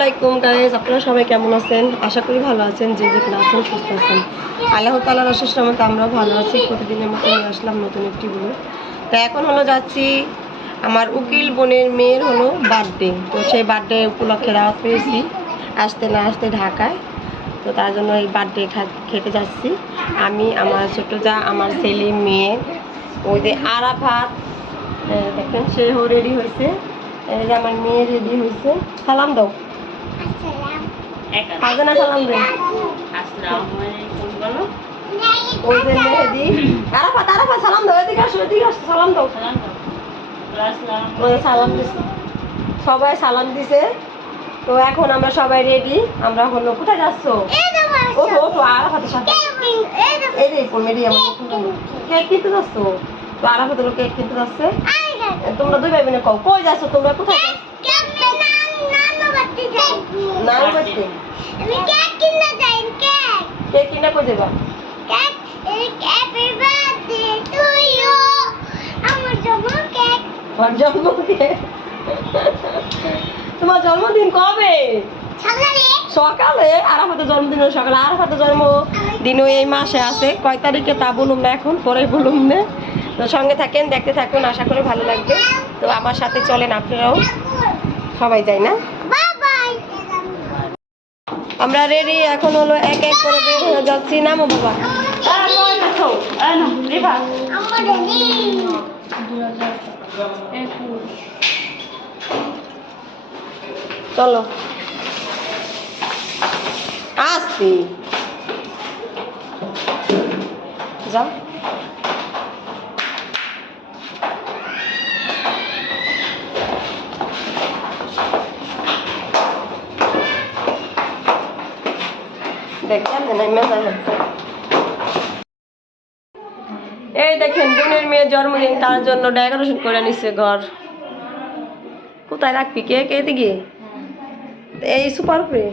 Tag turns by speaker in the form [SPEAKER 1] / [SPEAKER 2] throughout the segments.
[SPEAKER 1] আলাইকুম গাইজ আপনারা সবাই কেমন আছেন? আশা করি ভালো আছেন, যে যেখানে আছেন, সুস্থ আছেন। আল্লাহ তালার আশেষ রহমতে আমরাও ভালো আছি। প্রতিদিনের মতো নিয়ে আসলাম নতুন একটি ব্লগ তো এখন হলো যাচ্ছি, আমার উকিল বোনের মেয়ের হলো বার্থডে তো সেই বার্থডে উপলক্ষে দাওয়াত পেয়েছি আসতে না আসতে ঢাকায়। তো তার জন্য এই বার্থডে খেতে যাচ্ছি। আমি, আমার ছোট যা, আমার ছেলে, মেয়ে যে আরাফাত। এই দেখেন সেও রেডি হয়েছে। এই যে আমার মেয়ে রেডি হয়েছে। সালাম দাও। পাঁচজনা সালাম দেন যে মেহেদি। আরাফাত আরাফাত সালাম দাও এদিকে আসো এদিকে আসো সালাম দাও। সালাম দিছে। সবাই সালাম দিছে। তো এখন আমরা সবাই রেডি আমরা হলো কোথায় যাচ্ছ? ওঠো ওঠো আরাফাতের সাথে। এই রে কমেডি আমার কেক কিনতে যাচ্ছ? তো আরাফাত হলো কেক কিনতে যাচ্ছে। তোমরা দুই ভাই বোনে কও কই যাচ্ছ তোমরা? কোথায় যাচ্ছ? নানু বাড়িতে কেক কিনা কই যাবা? তোমার জন্মদিন। তোমার জন্মদিন কবে? সকালে। আরাফাতের জন্মদিন সকালে। আরাফাতের জন্মদিনও এই মাসে আছে। কয় তারিখে তা বলুন না এখন পরে বলুন না। তো সঙ্গে থাকেন দেখতে থাকুন আশা করি ভালো লাগবে। তো আমার সাথে চলেন আপনারাও। সবাই যাই না? আমরা রেডি এখন হলো এক এক করে বের হয়ে যাচ্ছি। নামো বাবা। চলো। আসছি। যাও। এই দেখেন, বোনের মেয়ের জন্মদিন তার জন্য ডেকোরেশন করে নিচ্ছে ঘর। কোথায় রাখবি? কে কে দিকে এই সুপার উপরে?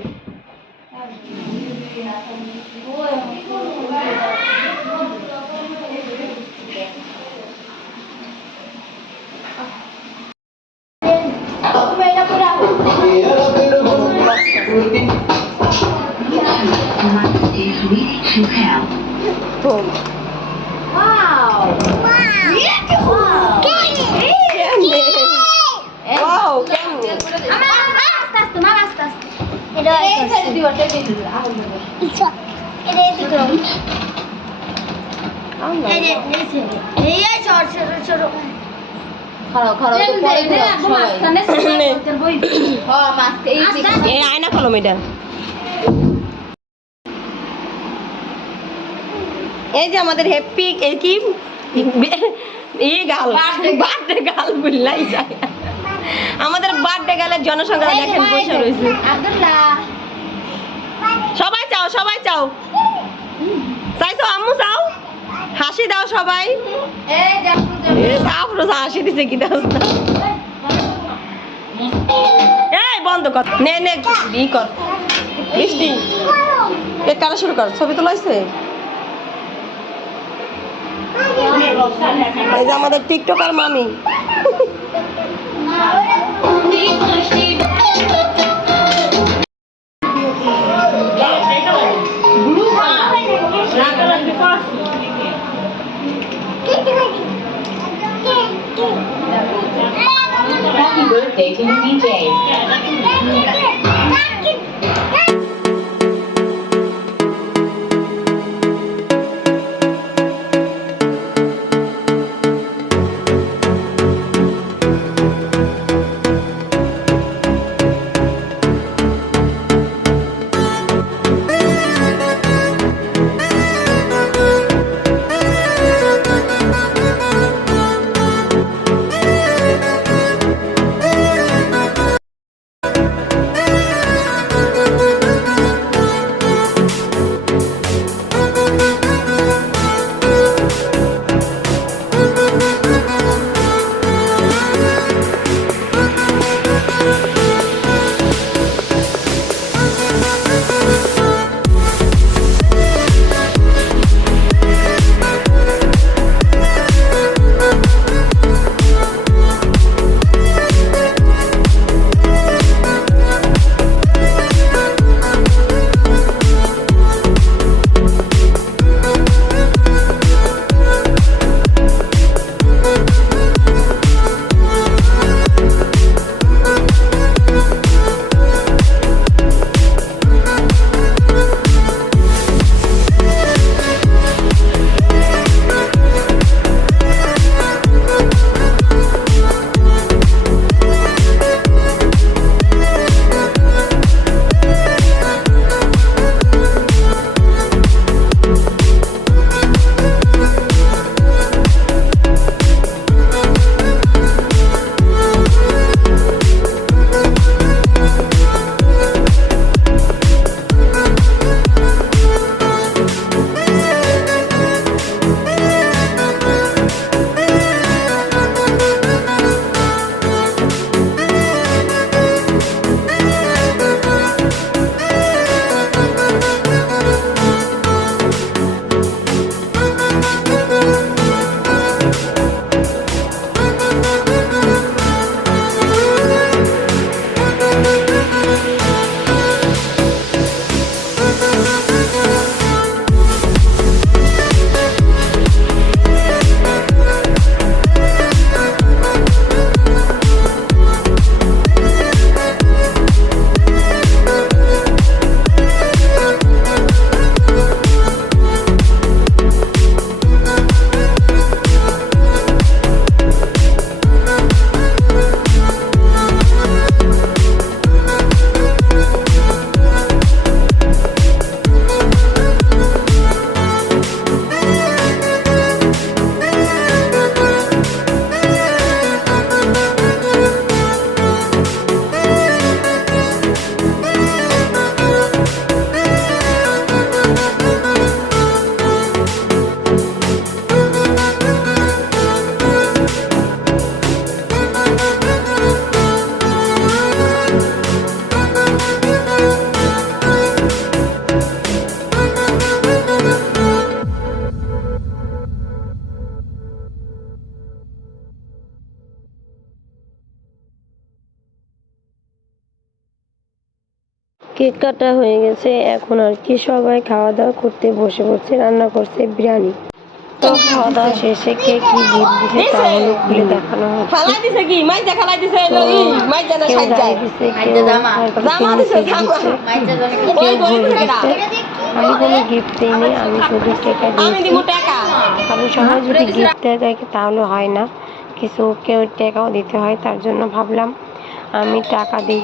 [SPEAKER 1] আয়না এই যে আমাদের হ্যাপি কি? এই গাল। বার্থডে গাল বললাই যায়। আমাদের বার্থডে গালের জনসংখ্যা দেখেন বসে রয়েছে। সবাই চাও সবাই চাও। চাইছো আম্মু চাও? হাসি দাও সবাই। হাসি দিছে কি দাও এই বন্ধ কর। নে নে ই কর। বৃষ্টি কেক কাটা শুরু কর? ছবি হয়েছে এই যে আমাদের টিকটকার মামি। কেক কাটা হয়ে গেছে। এখন আর কি সবাই খাওয়া দাওয়া করতে বসে পড়ছে রান্না করছে বিরিয়ানি। তো খাওয়া দাওয়া শেষে কে কি গিফট দিছে তাহলে খুলে দেখানো হচ্ছে।
[SPEAKER 2] খালাই দিছে কি? মাইজা খালাই দিছে এলো ই মাইজা না
[SPEAKER 1] আর
[SPEAKER 2] জামা। জামা
[SPEAKER 1] দিছে
[SPEAKER 2] ওই গরিব
[SPEAKER 1] আমি কোনো গিফট দিইনি আমি শুধু কেকটা
[SPEAKER 2] আমি
[SPEAKER 1] দিয়েছি।
[SPEAKER 2] দিব টাকা।
[SPEAKER 1] কারণ সবাই যদি গিফট দেয় তাকে তাহলে হয় না। কিছু কেউ টাকাও দিতে হয় তার জন্য ভাবলাম আমি টাকা দিই।